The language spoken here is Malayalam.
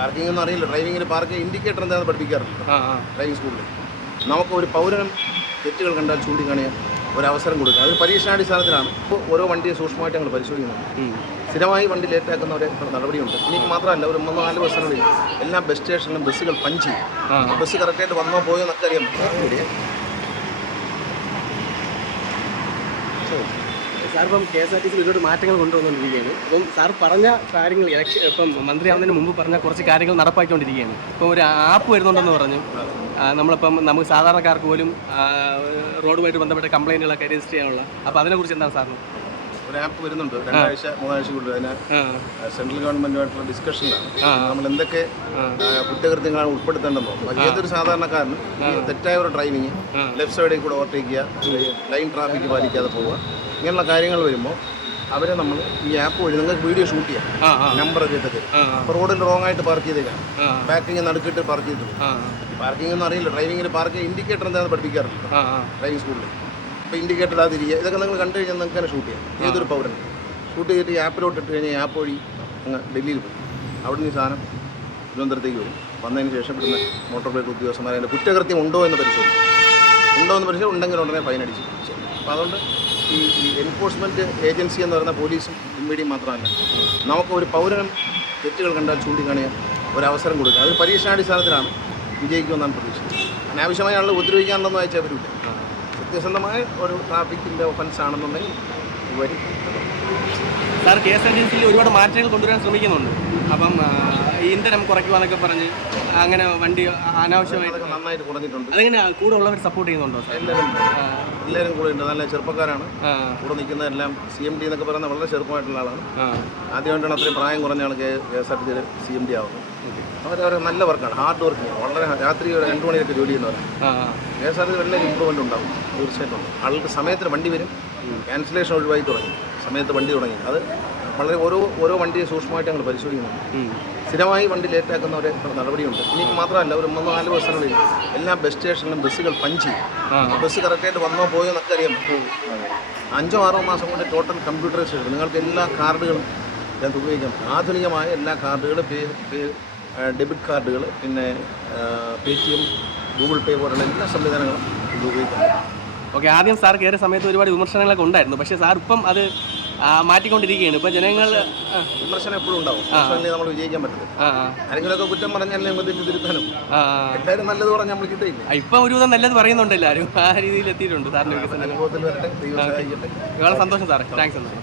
പാർക്കിംഗ് ഒന്നും അറിയില്ല. ഡ്രൈവിങ്ങിന് പാർക്ക് ഇൻഡിക്കേറ്റർ എന്താണെന്ന് പഠിപ്പിക്കാറില്ല. ഡ്രൈവിംഗ് സ്കൂളിൽ നമുക്ക് ഒരു പൗരനും തെറ്റുകൾ കണ്ടാൽ ചൂണ്ടിക്കാണിയാൻ ഒരു അവസരം കൊടുക്കുക. അത് പരീക്ഷണാടിസ്ഥാനത്തിലാണ്. ഇപ്പോൾ ഓരോ വണ്ടിയെ സൂക്ഷ്മമായിട്ട് ഞങ്ങൾ പരിശോധിക്കുന്നുണ്ട്. ഉം. സ്ഥിരമായി വണ്ടി ലേറ്റാക്കുന്നവരെ നടപടിയുണ്ട്. ഇനി മാത്രമല്ല ഒരു മൂന്ന് നാല് ബസ്സുകളിൽ എല്ലാ ബസ് സ്റ്റേഷനിലും ബസ്സുകൾ പഞ്ച് ചെയ്യും. ബസ് കറക്റ്റായിട്ട് വന്നോ പോയോ എന്നൊക്കെ അറിയാം സാർ ഇപ്പം K S R T C ഒരുപാട് മാറ്റങ്ങൾ കൊണ്ടുവന്നുകൊണ്ടിരിക്കുകയാണ്. അപ്പം സാർ പറഞ്ഞ കാര്യങ്ങൾ ഇലക്ഷൻ ഇപ്പം മന്ത്രിയാവുന്നതിന് മുമ്പ് പറഞ്ഞ കുറച്ച് കാര്യങ്ങൾ നടപ്പാക്കിക്കൊണ്ടിരിക്കുകയാണ്. ഇപ്പം ഒരു ആപ്പ് വരുന്നുണ്ടെന്ന് പറഞ്ഞു. നമ്മളിപ്പം നമുക്ക് സാധാരണക്കാർക്ക് പോലും റോഡുമായിട്ട് ബന്ധപ്പെട്ട കംപ്ലൈന്റുകളൊക്കെ രജിസ്റ്റർ ചെയ്യാനുള്ള. അപ്പോൾ അതിനെക്കുറിച്ച് എന്താണ് സാറിന്? ഒരു ആപ്പ് വരുന്നുണ്ട്. രണ്ടാഴ്ച മൂന്നാഴ്ച കൊണ്ട് അതിന് സെൻട്രൽ ഗവൺമെന്റുമായിട്ടുള്ള ഡിസ്കഷനിലാണ്. നമ്മൾ എന്തൊക്കെ കുറ്റകൃത്യങ്ങളാണ് ഉൾപ്പെടുത്തേണ്ടെന്നോ അപ്പോൾ ഏതൊരു സാധാരണക്കാരൻ തെറ്റായ ഒരു ഡ്രൈവിങ്. ലെഫ്റ്റ് സൈഡിൽ കൂടെ ഓവർടേക്ക് ചെയ്യുക ലൈൻ ട്രാഫിക് പാലിക്കാതെ പോവുക ഇങ്ങനെയുള്ള കാര്യങ്ങൾ വരുമ്പോൾ അവരെ നമ്മൾ ഈ ആപ്പ് വഴി നിങ്ങൾക്ക് വീഡിയോ ഷൂട്ട് ചെയ്യാം. നമ്പർ ആ. അപ്പോൾ റോഡിൽ റോങ് ആയിട്ട് പാർക്ക് ചെയ്തേക്കാം. ആ. ബാക്കിങ് നടുക്കിട്ട് പാർക്ക് ചെയ്തിട്ടുണ്ട് പാർക്കിംഗ് ഒന്നും അറിയില്ല ഡ്രൈവിങ്ങിൽ പാർക്ക് ഇൻഡിക്കേറ്റർ എന്താണെന്ന് പഠിപ്പിക്കാറില്ല ഡ്രൈവിംഗ് സ്കൂളിൽ അപ്പോൾ ഇൻഡിക്കേറ്റർ ഇടാതിരിക്കുക ഇതൊക്കെ നിങ്ങൾ കണ്ടു കഴിഞ്ഞാൽ നിങ്ങൾക്ക് തന്നെ ഷൂട്ട് ചെയ്യാം. ഏതൊരു പൗരനും ഷൂട്ട് ചെയ്തിട്ട് ഈ ആപ്പിലോട്ട് ഇട്ട് കഴിഞ്ഞാൽ ആപ്പ് വഴി അങ്ങ് ഡൽഹിയിൽ പോയി അവിടെ നിന്ന് ഈ സാധനം തിരുവനന്തപുരത്തേക്ക് വരും വന്നതിന് ശേഷം ഇവിടുന്ന് മോട്ടോർ ബൈക്ക് ഉദ്യോഗസ്ഥന്മാരെ അതിന്റെ കുറ്റകൃത്യം ഉണ്ടോ എന്ന് പരിശോധിക്കും. ഉണ്ടോ എന്ന് പരിശോധിച്ച് ഉണ്ടെങ്കിൽ ഉടനെ ഫൈൻ അടിച്ചു അപ്പോൾ അതുകൊണ്ട് ഈ ഈ എൻഫോഴ്സ്മെന്റ് ഏജൻസി എന്ന് പറയുന്ന പോലീസും ഇമ്മീഡിയും മാത്രമല്ല നമുക്ക് ഒരു പൗരനും തെറ്റുകൾ കണ്ടാൽ ചൂണ്ടിക്കാണിയാൻ ഒരവസരം അവസരം കൊടുക്കുക അത് പരീക്ഷണാടിസ്ഥാനത്തിലാണ് വിജയിക്കുമെന്നാണ് പ്രതീക്ഷ അനാവശ്യമായ ആളുകൾ ഉപദ്രവിക്കാനുണ്ടെന്ന് വായിച്ചാൽ വരില്ല സത്യസന്ധമായ ഒരു ട്രാഫിക്കിന്റെ ഒഫൻസ് ആണെന്നുണ്ടെങ്കിൽ വരും sir K S R T സിയിൽ ഒരുപാട് മാറ്റങ്ങൾ കൊണ്ടുവരാൻ ശ്രമിക്കുന്നുണ്ട്. അപ്പം ഇന്ധനം കുറയ്ക്കുവാന്നൊക്കെ പറഞ്ഞ് അങ്ങനെ വണ്ടി അനാവശ്യമായിട്ട് നന്നായിട്ട് കുറഞ്ഞിട്ടുണ്ട്. അതെങ്ങനെ കൂടെ ഉള്ളവർ സപ്പോർട്ട് ചെയ്യുന്നുണ്ടോ സാർ? എല്ലാവരും എല്ലാവരും കൂടെ ഉണ്ട്. നല്ല ചെറുപ്പക്കാരാണ്. കൂടെ നിൽക്കുന്നതെല്ലാം സി എം ഡി എന്നൊക്കെ പറയുന്ന വളരെ ചെറുപ്പമായിട്ടുള്ള ആളാണ്. ആദ്യമായിട്ടാണ് അത്രയും പ്രായം കുറഞ്ഞ ആൾ കെ എസ് ആർ ടി സിയിൽ സി എം ഡി ആവുന്നത്. അവരവരെ നല്ല വർക്കാണ് ഹാർഡ് വർക്ക് വളരെ രാത്രി ഒരു രണ്ട് മണിയൊക്കെ ജോലി ചെയ്യുന്നവരാണ് കെ എസ് ആർ ടി വലിയ ഇമ്പ്രൂവ്മെന്റ് ഉണ്ടാവും തീർച്ചയായിട്ടും. ആൾക്ക് സമയത്തിന് വണ്ടി വരും ക്യാൻസലേഷൻ ഒഴിവായി തുടങ്ങി. സമയത്ത് വണ്ടി തുടങ്ങി. അത് വളരെ ഓരോ ഓരോ വണ്ടിയെ സൂക്ഷ്മമായിട്ട് ഞങ്ങൾ പരിശോധിക്കുന്നുണ്ട്. സ്ഥിരമായി വണ്ടി ലേറ്റാക്കുന്നവരെ നടപടിയുണ്ട്. ഇനി മാത്രമല്ല ഒരു മൂന്ന് നാല് ബസ്സുകളിൽ എല്ലാ ബസ് സ്റ്റേഷനിലും ബസ്സുകൾ പഞ്ച് ചെയ്യും. ബസ് കറക്റ്റായിട്ട് വന്നോ പോയോ എന്നൊക്കെ അറിയാം അഞ്ചോ ആറോ മാസം കൊണ്ട് ടോട്ടൽ കമ്പ്യൂട്ടറൈസ് ചെയ്തു നിങ്ങൾക്ക് എല്ലാ കാർഡുകളും ഞാൻ ഉപയോഗിക്കാം. ആധുനികമായ എല്ലാ കാർഡുകളും പേ ഡെബിറ്റ് കാർഡുകൾ പിന്നെ Paytm Google Pay പോലുള്ള എല്ലാ സംവിധാനങ്ങളും ഇത് ഉപയോഗിക്കാം. ഓക്കെ ആദ്യം സാർ കയറിയ സമയത്ത് ഒരുപാട് വിമർശനങ്ങളൊക്കെ ഉണ്ടായിരുന്നു. പക്ഷേ സാർ ഇപ്പം അത് മാറ്റിക്കൊണ്ടിരിക്കുകയാണ്. ഇപ്പം ജനങ്ങൾ വിമർശനം എപ്പോഴും ഉണ്ടാവും. നമ്മൾ വിജയിക്കാൻ പറ്റില്ല ആരെങ്കിലുമൊക്കെ കുറ്റം പറഞ്ഞാൽ നമ്മൾ തിരുത്താനും എല്ലാവരും നല്ലത് പറഞ്ഞാൽ നമ്മൾ കിട്ടില്ല ഇപ്പം ഒരു ഒരുവിധം നല്ലത് പറയുന്നുണ്ട് എല്ലാവരും. ആ രീതിയിൽ എത്തിയിട്ടുണ്ട് വികസനം. അനുഭവത്തിൽ വരട്ടെ. വളരെ സന്തോഷം സാറേ. താങ്ക്സ് എന്നാൽ